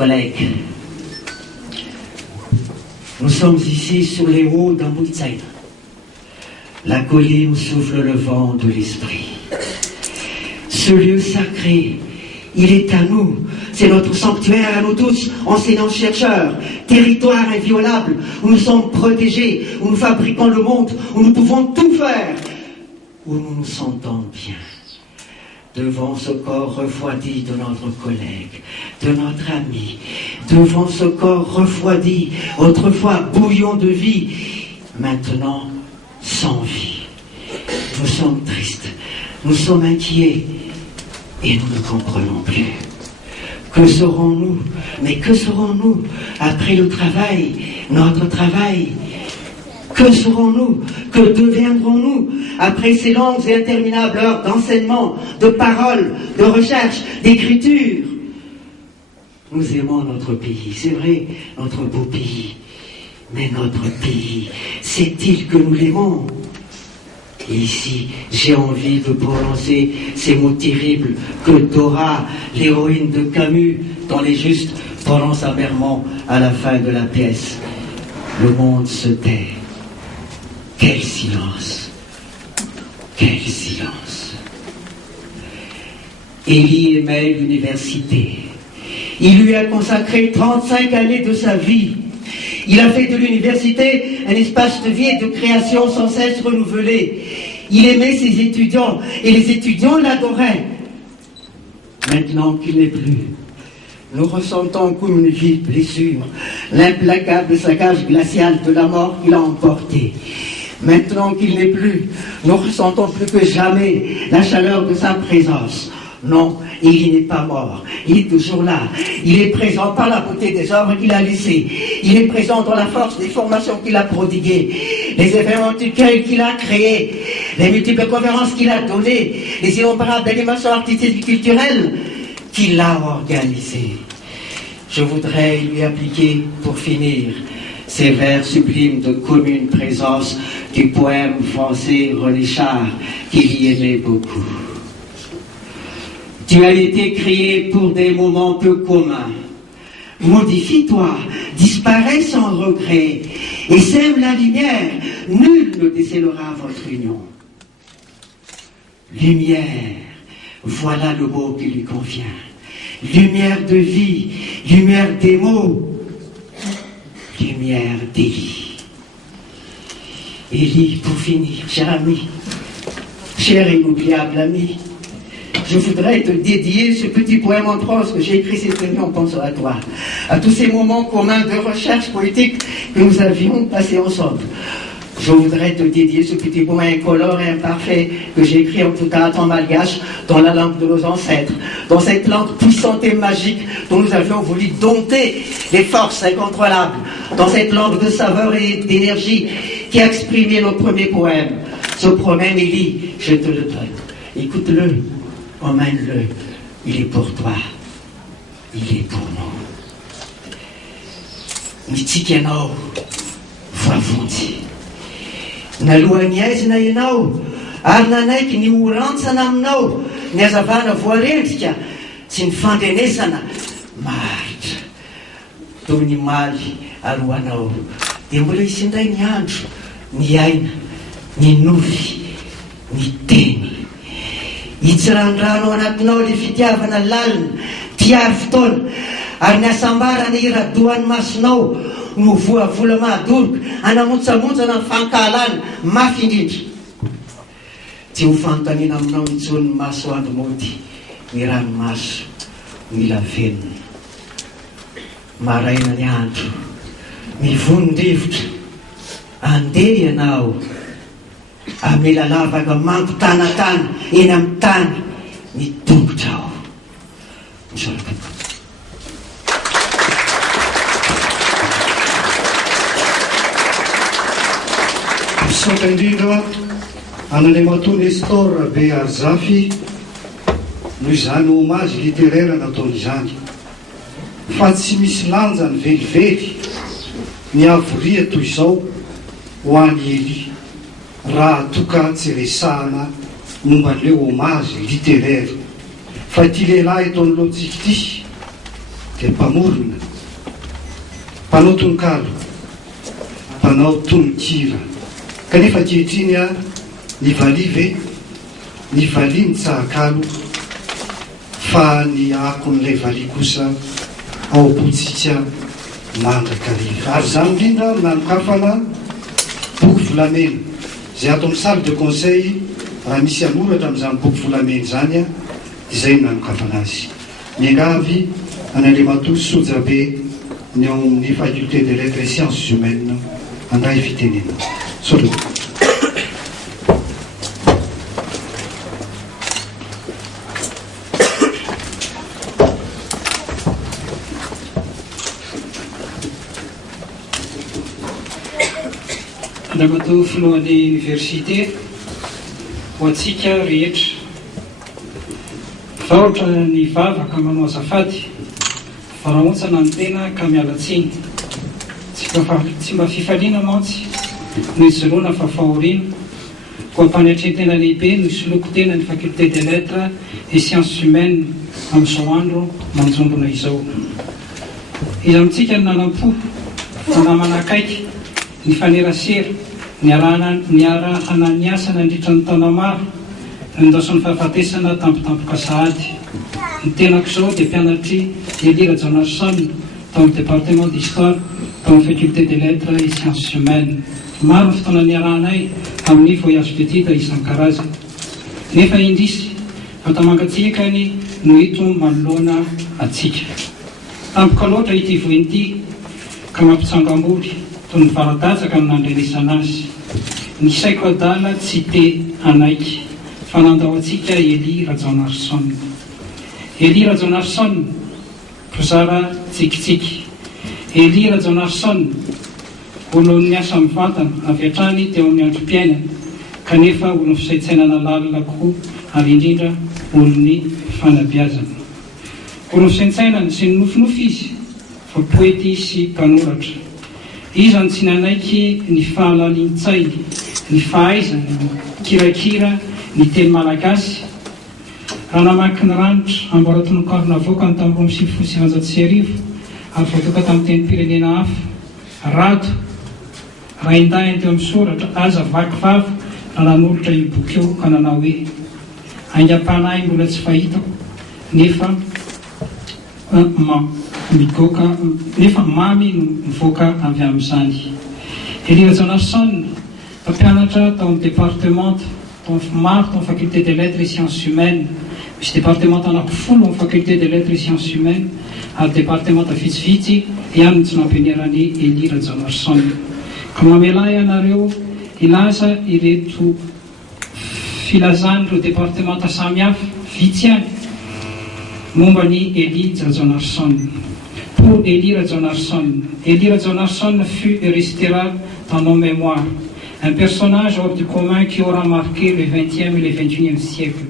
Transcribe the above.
collègues, nous sommes ici sur les hauts d'Amboutsaïna, la colline où souffle le vent de l'esprit. Ce lieu sacré, il est à nous, c'est notre sanctuaire à nous tous, enseignants-chercheurs, territoire inviolable, où nous sommes protégés, où nous fabriquons le monde, où nous pouvons tout faire, où nous nous sentons bien. Devant ce corps refroidi de notre collègue, de notre ami, devant ce corps refroidi, autrefois bouillon de vie, maintenant sans vie. Nous sommes tristes, nous sommes inquiets, et nous ne comprenons plus. Que serons-nous? Mais que serons-nous après le travail, notre travail? Que serons-nous? Que deviendrons-nous après ces longues et interminables heures d'enseignement, de parole, de recherche, d'écriture? Nous aimons notre pays, c'est vrai, notre beau pays. Mais notre pays, sait-il que nous l'aimons? Et ici, j'ai envie de prononcer ces mots terribles que Dora, l'héroïne de Camus, dans Les Justes, prononce amèrement à la fin de la pièce. Le monde se tait. Quel silence! Quel silence! Élie aimait l'université. Il lui a consacré 35 années de sa vie. Il a fait de l'université un espace de vie et de création sans cesse renouvelé. Il aimait ses étudiants et les étudiants l'adoraient. Maintenant qu'il n'est plus, nous ressentons comme une vive blessure l'implacable saccage glacial de la mort qu'il a emporté. Maintenant qu'il n'est plus, nous ressentons plus que jamais la chaleur de sa présence. Non, il n'est pas mort, il est toujours là. Il est présent par la beauté des œuvres qu'il a laissées. Il est présent dans la force des formations qu'il a prodiguées, les événements culturels qu'il a créés, les multiples conférences qu'il a données, les innombrables animations artistiques et culturelles qu'il a organisées. Je voudrais lui appliquer, pour finir, ces vers sublimes de commune présence du poème français René Char, qu'il y aimait beaucoup. Tu as été créé pour des moments peu communs. Modifie-toi, disparais sans regret, et sème la lumière, nul ne décèlera votre union. Lumière, voilà le mot qui lui convient. Lumière de vie, lumière des mots, lumière d'Élie. Élie, pour finir, cher ami, cher et inoubliable ami, je voudrais te dédier ce petit poème en prose que j'ai écrit cette nuit en pensant à toi, à tous ces moments communs de recherche poétique que nous avions passés ensemble. Je voudrais te dédier ce petit poème incolore et imparfait que j'ai écrit en tout cas en malgache dans la langue de nos ancêtres, dans cette langue puissante et magique dont nous avions voulu dompter les forces incontrôlables, dans cette langue de saveur et d'énergie qui a exprimé nos premiers poèmes. Ce poème, Élie, je te le donne. Écoute-le. Emmène-le, il est pour toi, il est pour nous. Nitikanao, voavonjy. Nalohany aizina ianao, ary nanaiky ny orantsana aminao, ny hazavana voarendrika, sy ny fandrenesana maritra. Toy ny maly aroanao, dia mbola isindray ny andro, ny aina, ny nofy, ny teny. Itsiranoranao anatinao le fitiavana lalina, tiary fotoana, ary ny asambarana iradohan'ny masonao no voavola mahadoroka, anamontsamontsana ny fankahalana mafy indrindra. Tsy ho fanontaniana aminao intsony ny maso andro mody, ny ranomaso, mila venona. Maraina ny andro, mivonondrivotra, andeha ianao, amela lavaka mampitanatana eny amin'ny tany ny tongotra ao. Misoraka. Misaotra indrindra an'Andriamantoa Nestor be Arzafy noho izany homazy littéraire nataony izany. Fa tsy misy lanja ny velively ny avoria toy izao ho an'ny Élie, raha toka tsy resahana momba an'ileo homazy littéraire. Fa ty lehilahy eto anoloantsika ity dia mpamorona, mpanao tononkalo, mpanao tononkira. Kanefa kehitriny a ny valia ny valia ny tsahakalo fa ny akon'ilay valia kosa ao am-potsika mandrakariva. Ary izany indrindra nanokafana boky volamena izay ato amin'ny salle de conseil. Raha misy anoratra amin'izany boky volamena izany a, izay no nanokafana azy. Miangavy an'Andriamatoa Sojabe ny ao amin'ny faculté des lettres et sciences humaines andray fitenena. Solo. Andriamatoa filohan'ny université ho antsika rehetra, vaotra ny vavaka manao azafady fa raha ontsana ny tena ka mialatsiny, tsy mba fifaliana mantsy no izoroana fa fahoriana ko ampanetren-tena lehibe no isoloko tena ny faculté des lettres et sciences humaines amin'izao andro manjombona izao. Izy amintsika ny nanam-po fa namanakaiky ny fanerasera ny arahana ny asa nandritra ny taona maro no ndoson'ny fahafatesana tampotampoka sahady. Ny tenako izao dia mpianatry Elira Jonarson tao amin'ny département d'histoire tao amin'ny faculté des lettres et sciences humaines. Maro ny fotoana niarahanay amin'ny voyage d'étude isan-karazany. Nefa indrisy fatamangatsikany no hito manoloana atsika. Tampoka loatra ity voen'ity ka mampitsangamboly toy ny varadatsaka no nandrenesana azy. Ny saiko adala tsy te anaiky fa nandao atsika Elira Jonarson. Elira Jonarson, mpizara tsikitsiky. Elira Jonarson, olo'ny asa mivantana avy hatrany teo amin'ny androm-piainana kanefa olo fisaintsainana lalina koa ary indrindra olony fanabeazana. Olo fisaintsainana sy ny nofinofy izy fa poety sy mpanoratra. Izy any tsy nanaiky ny fahalalian-tsainy, ny fahaizana, ny kirakira, ny teny malagasy. Raha namaky ny ranitra amboaratononkarona avoaka ny tamin'ny 1994 ary voatoka tamin'ny tenim-pirenena hafa, rato raha indahiny teo amin'ny soratra aza vakivava raha nanolotra io boky eo ka nanao hoe aingam-panahy mbola tsy fahitako nefa nefa mamy no mivoaka avy amin'izany. Elira Jonarson, mpampianatra tao amin'ny département maro tao amin'ny faculté des lettres et sciences humaines. Misy département anankifolo amin'ny faculté des lettres et sciences humaines ary département vitsivitsy ihany no tsy nampianiran'ny Elira Jonarson. Ka mamelay anareo ilaza ireto filazany ireo département samihafa vitsy ihany momba ny Elira Jonarson. Pour Elira Jonarson, Elira Jonarson fut et restera dans nos mémoires un personnage hors du commun qui aura marqué le 20e et le 21e siècle.